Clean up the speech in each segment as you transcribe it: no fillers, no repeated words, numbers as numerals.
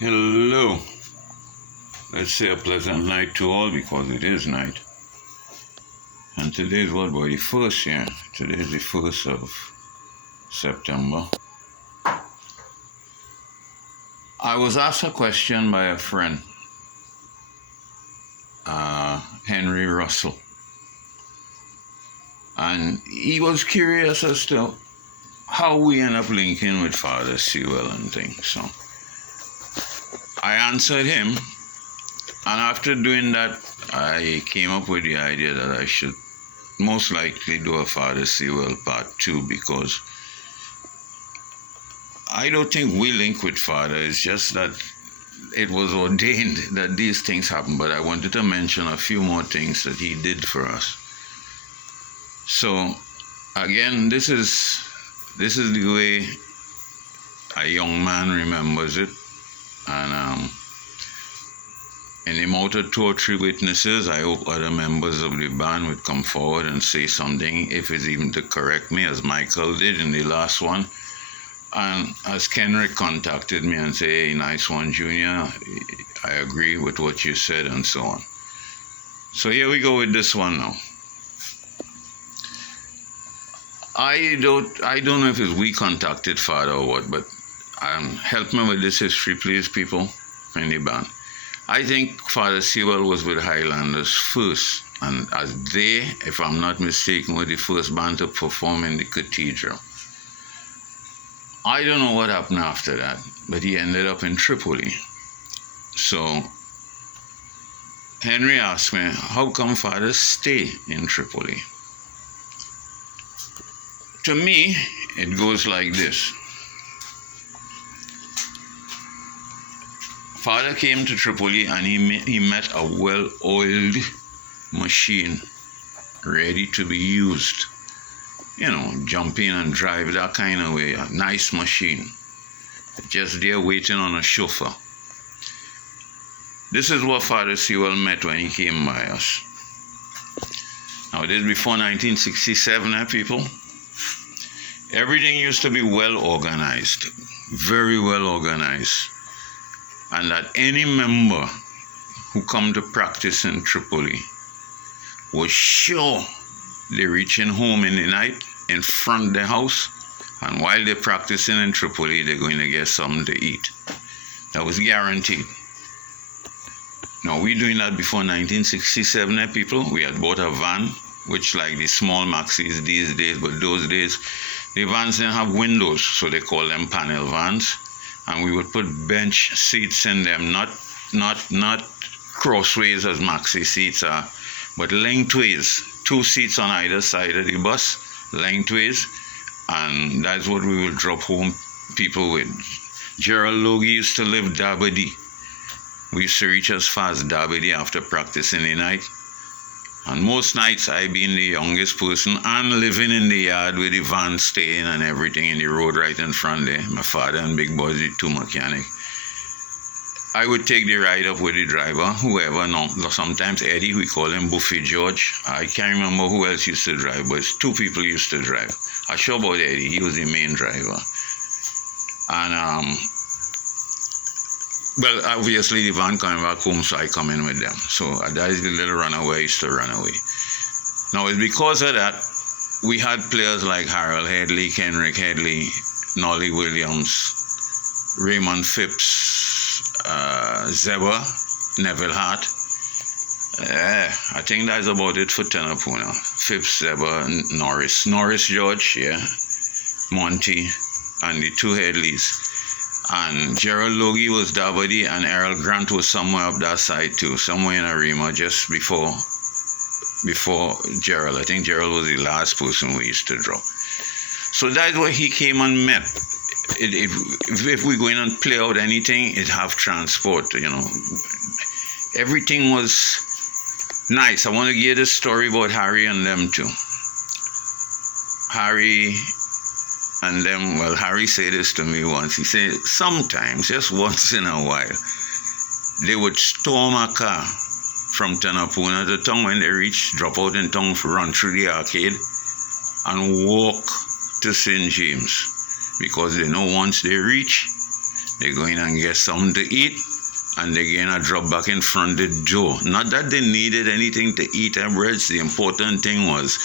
Hello. Let's say a pleasant night to all because it is night. And today is what, boy? The 1st, yeah. Today is the 1st of September. I was asked a question by a friend, Henry Russell. And he was curious as to how we end up linking with Fr Sewell and things. So I answered him, and after doing that, I came up with the idea that I should most likely do a Fr Sewell part 2 because I don't think we link with Father. It's just that it was ordained that these things happen. But I wanted to mention a few more things that he did for us. So again, this is the way a young man remembers it. And in the mouth of 2 or 3 witnesses, I hope other members of the band would come forward and say something, if it's even to correct me, as Michael did in the last one. And as Kenrick contacted me and said, "Hey, nice one, Junior. I agree with what you said," and so on. So here we go with this one now. I don't know if it's we contacted Father or what, but help me with this history, please, people in the band. I think Fr Sewell was with Highlanders first, and as they, if I'm not mistaken, were the first band to perform in the cathedral. I don't know what happened after that, but he ended up in Tripoli. So Henry asked me, how come Father stay in Tripoli? To me, it goes like this. Father came to Tripoli and he met a well-oiled machine ready to be used. You know, jump in and drive, that kind of way. A nice machine. Just there waiting on a chauffeur. This is what Fr Sewell met when he came by us. Now, this is before 1967, people. Everything used to be well organized. Very well organized. And that any member who come to practice in Tripoli was sure they're reaching home in the night in front of the house, and while they're practicing in Tripoli, they're going to get something to eat. That was guaranteed. Now, we're doing that before 1967, people. We had bought a van, which like the small maxis these days, but those days, the vans didn't have windows, so they call them panel vans. And we would put bench seats in them, not crossways as maxi seats are, but lengthways, 2 seats on either side of the bus, lengthways, and that's what we will drop home people with. Gerald Logie used to live Dabadi. We used to reach as far as Dabadi after practicing the night. And most nights, I being the youngest person and living in the yard with the van staying and everything in the road right in front there, my father and big boys, the 2 mechanics, I would take the ride up with the driver, whoever, no, sometimes Eddie, we call him Buffy George. I can't remember who else used to drive, but 2 people used to drive. I sure about Eddie, he was the main driver. And, well, obviously the van coming back home, so I come in with them. So that is the little runaway I used to run away. Now, it's because of that, we had players like Harold Headley, Kenrick Headley, Nolly Williams, Raymond Phipps, Zeba, Neville Hart. I think that's about it for Tenapuna. Phipps, Zeba, Norris George, yeah, Monty, and the 2 Headleys. And Gerald Logie was Dabadi, and Errol Grant was somewhere up that side too, somewhere in Arima, just before Gerald. I think Gerald was the last person we used to drop. So that's where he came and met. If we're going to play out anything, it have transport, you know. Everything was nice. I want to give you this story about Harry and them too. Harry and them, well, Harry said this to me once. He said, sometimes, just once in a while, they would storm a car from Tenapuna to town. When they reach, drop out in town, run through the arcade, and walk to St. James. Because they know once they reach, They go in and get something to eat, and they gonna drop back in front of the door. Not that they needed anything to eat and bread. The important thing was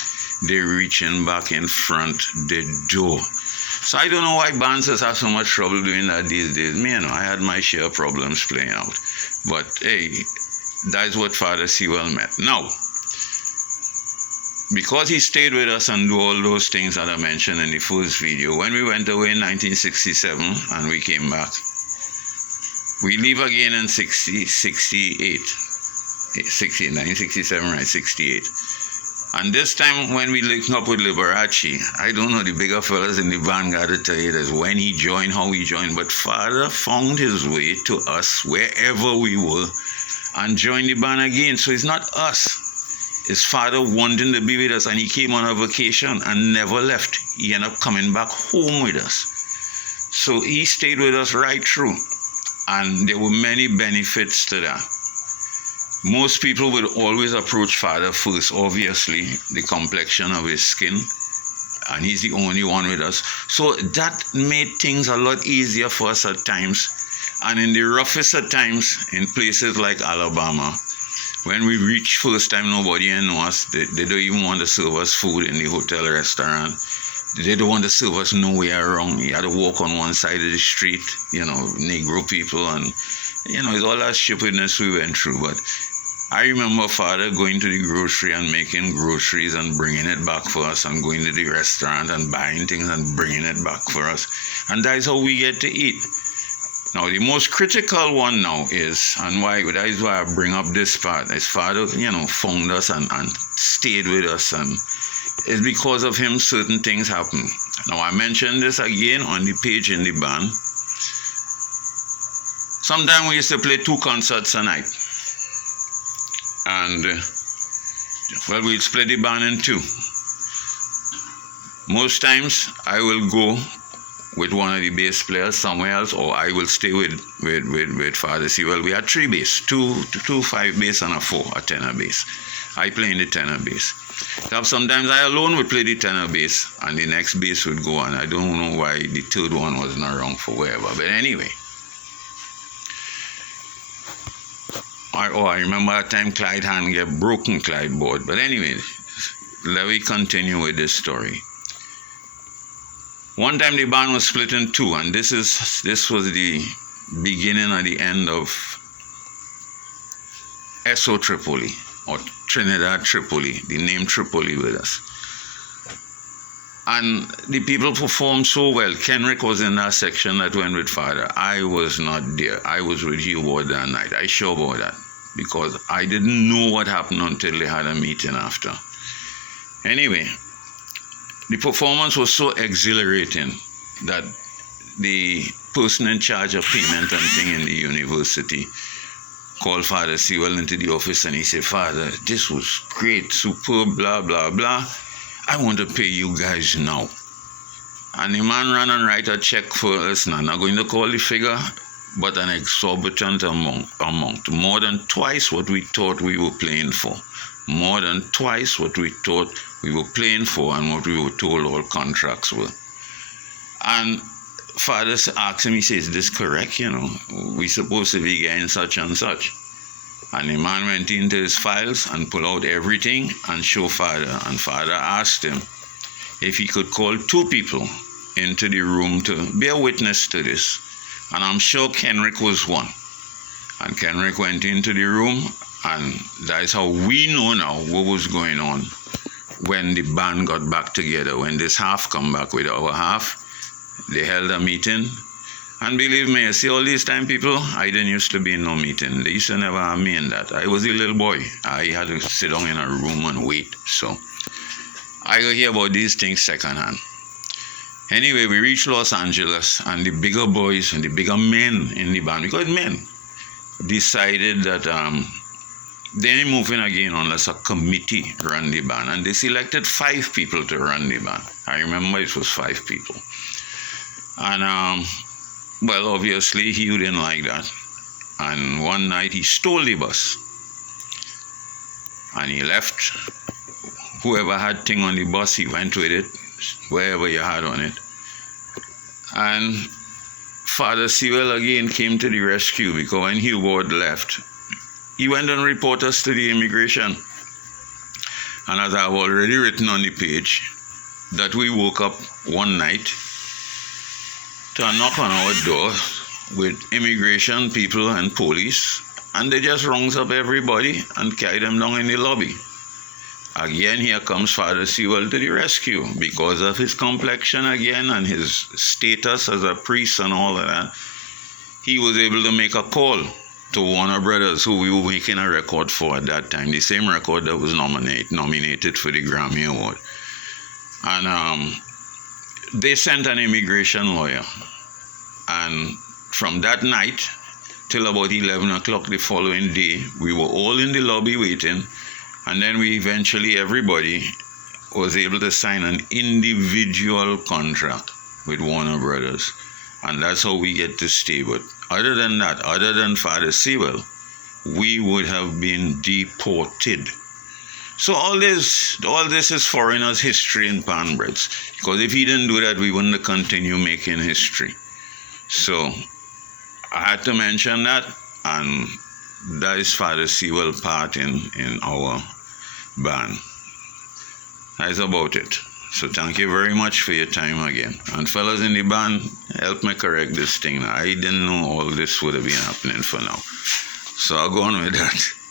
they reaching back in front the door. So I don't know why dancers have so much trouble doing that these days. Me, I had my share of problems playing out. But hey, that's what Fr Sewell met. Now, because he stayed with us and do all those things that I mentioned in the first video, when we went away in 1967 and we came back, we leave again in 1967, right, 68. And this time when we linked up with Liberace, I don't know, the bigger fellas in the band got to tell you this, when he joined, how he joined, but Father found his way to us wherever we were and joined the band again. So it's not us. His father wanting to be with us, and he came on a vacation and never left. He ended up coming back home with us. So he stayed with us right through. And there were many benefits to that. Most people would always approach Father first, obviously, the complexion of his skin. And he's the only one with us. So that made things a lot easier for us at times. And in the roughest of times, in places like Alabama, when we reached first time, nobody knew us. They don't even want to serve us food in the hotel restaurant. They don't want to serve us nowhere around. You had to walk on one side of the street, Negro people, and, it's all that stupidness we went through. But I remember Father going to the grocery and making groceries and bringing it back for us, and going to the restaurant and buying things and bringing it back for us. And that's how we get to eat. Now, the most critical one now is, and that is why I bring up this part, his father, found us and stayed with us, and it's because of him certain things happen. Now, I mentioned this again on the page in the band. Sometimes we used to play 2 concerts a night. And, we'd split the band in 2. Most times, I will go with one of the bass players somewhere else, or I will stay with Fr Sewell. We had 3 bass, 2 5 bass and a 4, a tenor bass. I play in the tenor bass. Sometimes I alone would play the tenor bass, and the next bass would go on. I don't know why the third one wasn't around for wherever, but anyway. I remember a time Clyde hand get broken, Clyde board. But anyway, let me continue with this story. One time the band was split in 2, and this was the beginning or the end of SO Tripoli, or Trinidad Tripoli, the name Tripoli with us. And the people performed so well. Kenrick was in that section that went with Father. I was not there. I was with you about that night. I sure about that, because I didn't know what happened until they had a meeting after. Anyway, the performance was so exhilarating that the person in charge of payment and thing in the university called Fr Sewell into the office, and he said, Father, this was great, superb, blah, blah, blah. I want to pay you guys now. And the man ran and write a check for us. Now, I'm not going to call the figure, but an exorbitant amount. More than twice what we thought we were playing for. More than twice what we thought we were playing for and what we were told all contracts were. And Father asked him, he says, is this correct? We're supposed to be getting such and such. And the man went into his files and pulled out everything and showed Father. And Father asked him if he could call 2 people into the room to bear witness to this. And I'm sure Kenrick was one. And Kenrick went into the room, and that's how we know now what was going on when the band got back together. When this half come back with our half, they held a meeting. And believe me, you see all these time people, I didn't used to be in no meeting. They used to never have me in that. I was a little boy. I had to sit down in a room and wait. So I could hear about these things secondhand. Anyway, we reached Los Angeles, and the bigger boys and the bigger men in the band, because men, decided that they ain't moving again unless a committee run the band. And they selected 5 people to run the band. I remember it was 5 people. And well, obviously, he didn't like that. And one night, he stole the bus. And he left. Whoever had thing on the bus, he went with it, wherever you had on it. And Father Sewell again came to the rescue, because when Hugo had left, he went and reported us to the immigration. And as I've already written on the page, that we woke up one night to a knock on our door with immigration people and police, and they just rounds up everybody and carry them down in the lobby. Again, here comes Father Sewell to the rescue, because of his complexion again and his status as a priest and all of that. He was able to make a call to Warner Brothers, who we were making a record for at that time, the same record that was nominated for the Grammy Award. And they sent an immigration lawyer. And from that night till about 11 o'clock the following day, we were all in the lobby waiting. And then everybody was able to sign an individual contract with Warner Brothers. And that's how we get to stay. But other than that, other than Father Sewell, we would have been deported. So all this is foreigners' history in Panbreads. Because if he didn't do that, we wouldn't continue making history. So I had to mention that, and that is Father Sewell's part in our band. That's about it. So thank you very much for your time again. And fellas in the band, help me correct this thing. I didn't know all this would have been happening for now. So I'll go on with that.